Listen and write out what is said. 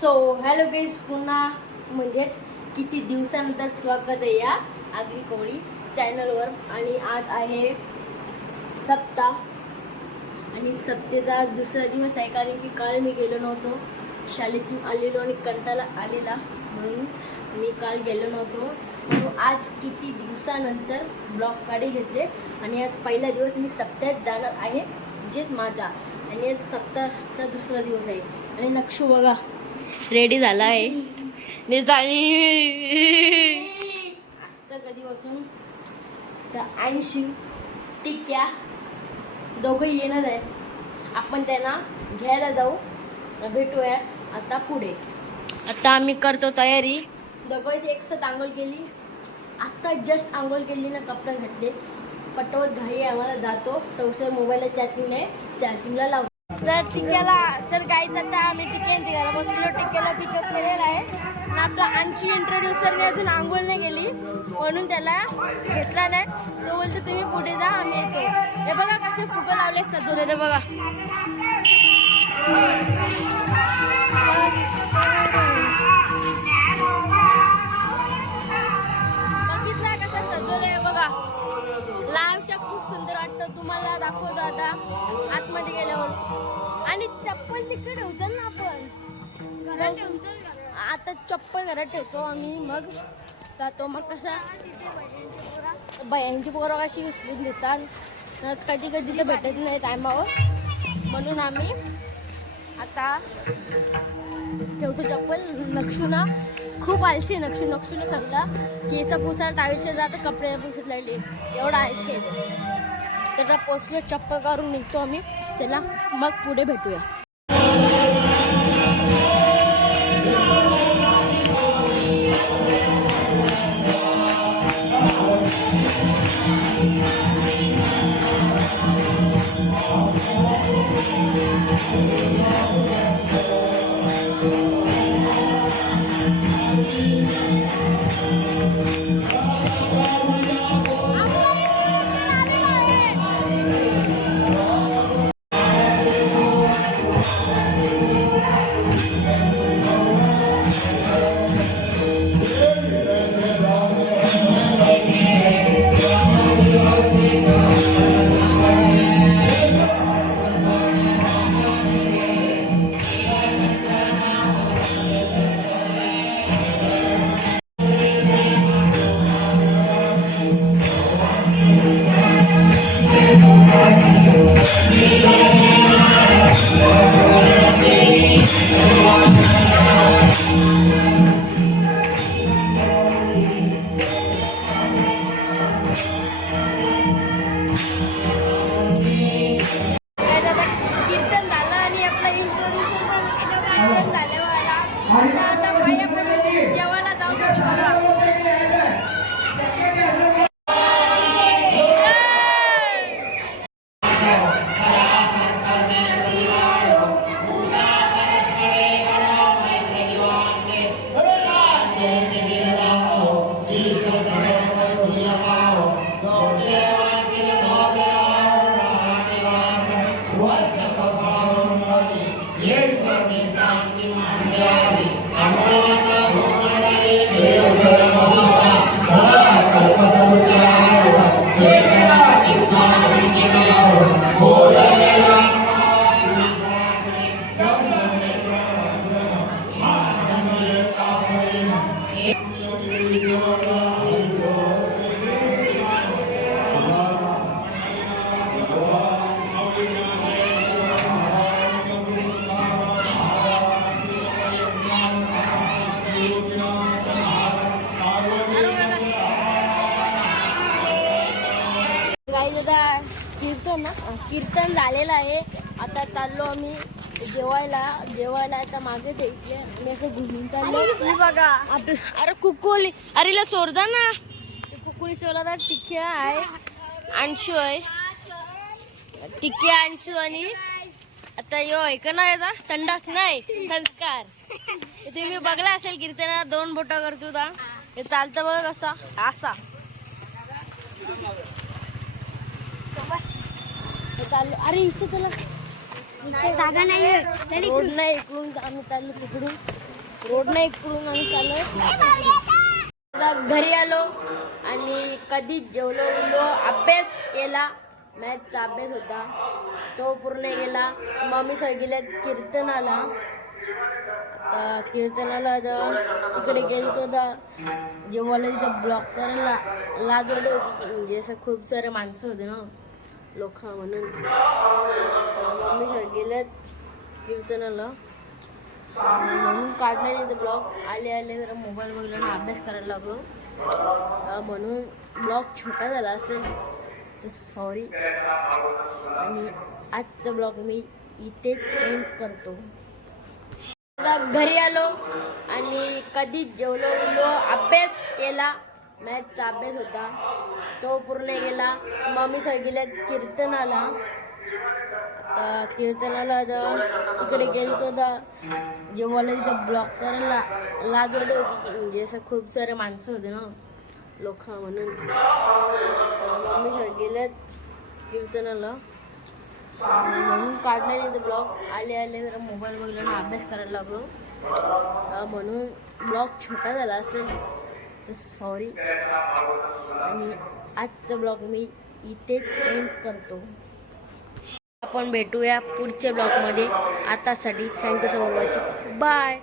So hello guys, पुन्हा म्हणजेच किती दिवसानंतर स्वागत आहे या आगरी कोळी चॅनलवर. आणि आज आहे सप्ताह आणि सप्तेचा दुसरा दिवस आहे, कारण की काल मी गेलो नव्हतो, शाळेतून आलेलो आणि कंटाळा आलेला म्हणून मी काल गेलो नव्हतो. म्हणून आज किती दिवसानंतर ब्लॉग काढे घेतले आणि आज पहिला दिवस मी सप्त्यात जाणार आहे, म्हणजेच माझा. आणि आज सप्ताहचा दुसरा दिवस आहे आणि नक्षू बघा रेडी झाला आहे. असतं कधीपासून तर 80 टिक्या दोघं येणार आहेत. आपण त्यांना घ्यायला जाऊ, भेटूया आता पुढे. आता आम्ही करतो तयारी. दोघं एकसाथ आंघोळ केली, आत्ता जस्ट आंघोळ केली ना, कपडे घातले, पटवत घाई आम्हाला जातो तर मोबाईलला चार्जिंग नाही, चार्जिंगला लावतो. तर टिक्याला तर गाईच आता आम्ही टिक्यांची घरा बसलो, टिक्याला पिकअप केलेला आहे आणि आपला अंशी इंट्रोड्युसरने अजून आंघोळ नाही गेली म्हणून त्याला घेतला नाही. तो बोलतो तुम्ही पुढे जा, आम्ही येतो. हे बघा कसे फुगं लावले सजवले ते बघा. बघितला कसं सजवलंय बघा. लाईव्हच्या खूप सुंदर वाटतं, तुम्हाला दाखवतो आता आतमध्ये गेल्यावर. आणि चप्पल तिकडे ठेवतो ना आपण, आता चप्पल घरात ठेवतो आम्ही, मग जातो. मग कसा बायांची पोरं कशी उचलून देतात, कधी कधी तर भेटत नाही टायमावर, म्हणून आम्ही आता ठेवतो चप्पल. नक्षूना खूप आळशी आहे. नक्षूला सांगला केस पुसा टाळीचे जातं, कपडे पुसत लागले, एवढा आळशी आहे. त्याचा पोचलो, चप्पल काढून निघतो आम्ही. चला मग पुढे भेटूया. कीर्तन झालेलं आहे. आता चाललो आम्ही जेवायला आता मागे द्यायचे. आम्ही असं घुमून चाललो बघा. अरे कुकुली, अरेला सोडदा ना, कुकुली सोडला. टिक्या आहे, अंशू आहे, टिक्या अंशू. आणि आता यो ऐका ना, याचा संडास नाही संस्कार. तुम्ही बघला असेल कीर्तनात 2 बोटा करतो ता, हे चालतं बघ कसा असा चालू. अरे इसे त्याला जागा नाही रोड नाही इकडून आम्ही चाललो तिकडून. रोड नाही इकडून आम्ही चाललो. आता घरी आलो आणि कधीच जेवलो उरलो, अभ्यास केला. मॅथचा अभ्यास होता तो पूर्ण केला. मम्मी सगळे गेल्या कीर्तनाला. आता कीर्तनाला तिकडे गेलो तर जेव्हा तिथं ब्लॉक करायला लाज वाटत होती, म्हणजे असं खूप सारे माणसं होते ना लोक म्हणून. मम्मी सगळे गेल्यात कीर्तनाला म्हणून काढला नाही तर ब्लॉग. आले जरा मोबाईल बघला आणि अभ्यास करायला लागलो. म्हणून ब्लॉग छोटा झाला असेल तर सॉरी. आणि आजचा ब्लॉग मी इथेच एंड करतो. आता घरी आलो आणि कधीच जेवलो उरलो, अभ्यास केला. मॅथचा अभ्यास होता तो पूर्ण केला. मम्मी सगळे गेल्या कीर्तनाला. आता कीर्तनाला तिकडे गेलो तर जेव्हा तिथं ब्लॉक करायला लाज वाटत होती, म्हणजे असं खूप सारे माणसं होते ना लोक म्हणून. मम्मी सगळे गेल्यात कीर्तनाला म्हणून काढला नाही तर ब्लॉग. आले जरा मोबाईल बघला आणि अभ्यास करायला लागलो. म्हणून ब्लॉग छोटा झाला असेल तर सॉरी. आणि आजचा ब्लॉग मी इथेच एंड करतो. आपण भेटूया पुढच्या ब्लॉगमध्ये. आतासाठी थँक्यू सो मच. बाय.